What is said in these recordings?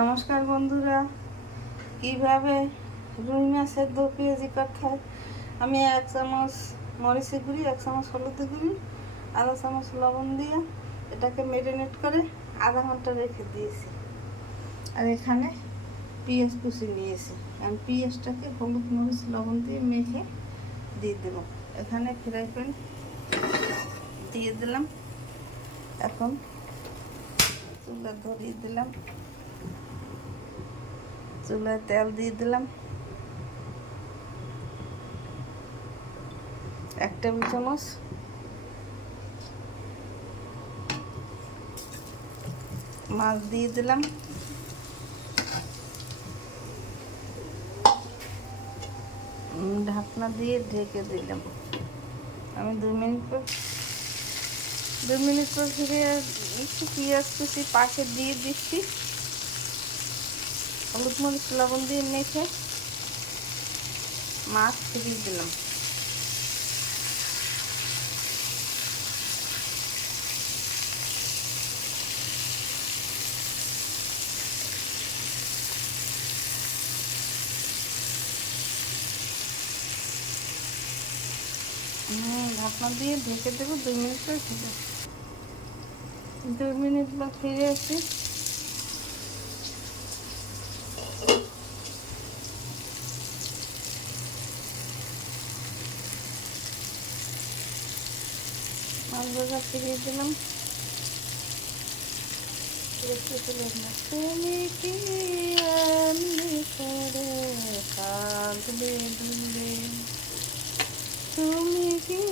নমস্কার বন্ধুরা, কিভাবে রুই মাছের দো পেঁয়াজি করতে হয়। আমি 1 চামচ মরিচের গুঁড়ি, 1 চামচ হলুদের গুঁড়ি, আধা চামচ লবণ দিয়ে এটাকে ম্যারিনেট করে আধা ঘন্টা রেখে দিয়েছি। আর এখানে পেঁয়াজ কুচি নিয়েছি। আমি পেঁয়াজটাকে হলুদ মরিচ লবণ দিয়ে মেখে দিয়ে দেব। এখানে ফ্রাই প্যান দিয়ে দিলাম। এখন চুলা ধরিয়ে দিলাম, চুলায় তেল দিয়ে দিলাম, 1 টেবিল চামচ। মাছ দিয়ে দিলাম, ঢাকনা দিয়ে ঢেকে দিলাম। আমি 2 মিনিট পর ফিরে একটু পেঁয়াজ কুচি পাশে দিয়ে দিচ্ছি। হলুদ মরিচ লবণ দিয়ে মেখে মাছ ফিরিয়ে দিলাম। ঢাকনা দিয়ে ঢেকে দেবো 2 মিনিট পর ফিরে। 2 মিনিট বা ফিরে আসি। মাছ ভাজা ফিরিয়ে দিলাম। তুমি কি এমনি করে থাকবে দূরে, তুমি কি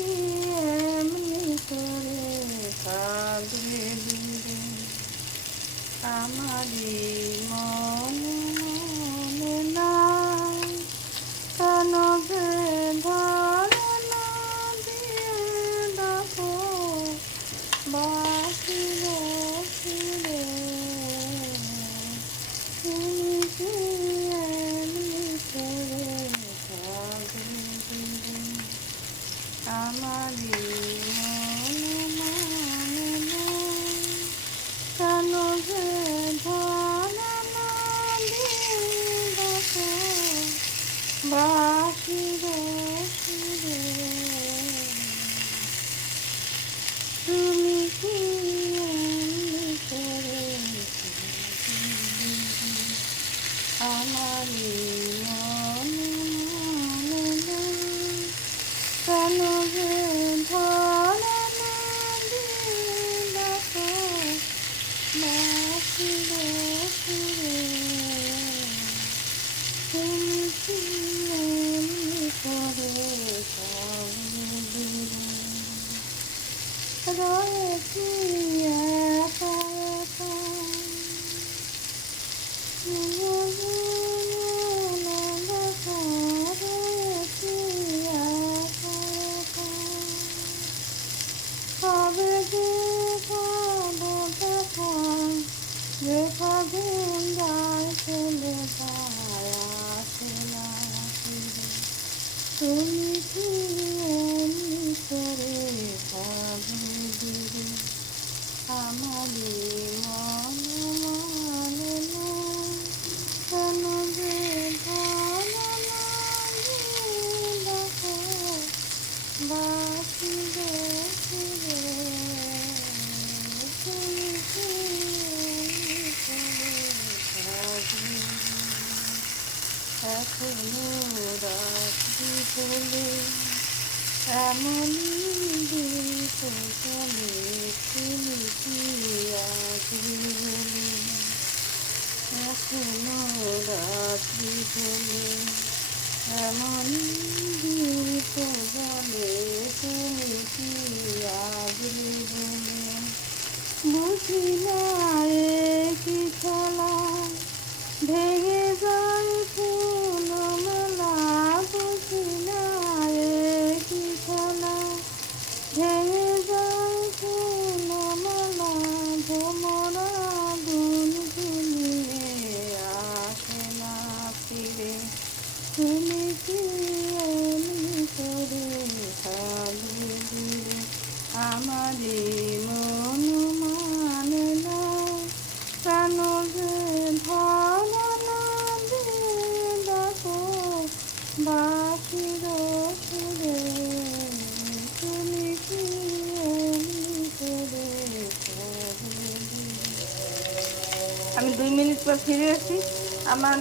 এমনি করে থাকবে দূরে, আমারই মনে নাই কেন যে ধারণা দিয়ে দেখো বাকি ফিরে, তুমি কি এমনি করে থাকবে দূরে, আমারই মনে নাই কেন যে ধারণা দিয়ে দেখো বাকি ফিরে, তুমি কি এমনি করে আমারই মনে নাই কেন যে ধারণা দিয়ে দেখো বাকি ফিরে, তুমি কি এমনি করে থাকবে রয়েছি একা একা, রয়েছি একা একা, কবে যে পাবো দেখা, যে কদিন যায় চলে যায় আসে না ফিরে, তুমি কি এমনি করে থাকবে দূরে, আমারই মনে নাই কেন যে ধারণা দিয়ে দেখো বাকি ফিরে, তুমি কি এমনি করে থাকবে এখনো রাত্রি বলে এমনই দিত চলে, তুমি কি আসবে বলে এখনো রাত্রি বলে এমনই দিত চলে, তুমি কি আসবে বলে, বুঝি না কি খেলা ভেঙে যায় ফুল মেলা, বুঝি না কি খেলা ভেঙে যায় ফুল মেলা, ভোমরা গুন গুনিয়ে আসে না ফিরে, তুমি কি এমনি করে থাকবে দূরে, আমারই মানে নাই কেন যে আমি 2 মিনিট পর ফিরে আসি। আমার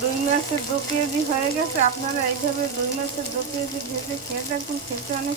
রুই মাছের 2 পেঁয়াজি হয়ে গেছে। আপনারা এইভাবে রুই মাছের 2 পেঁয়াজি ভেজে খেয়ে দেখুন, খেতে অনেক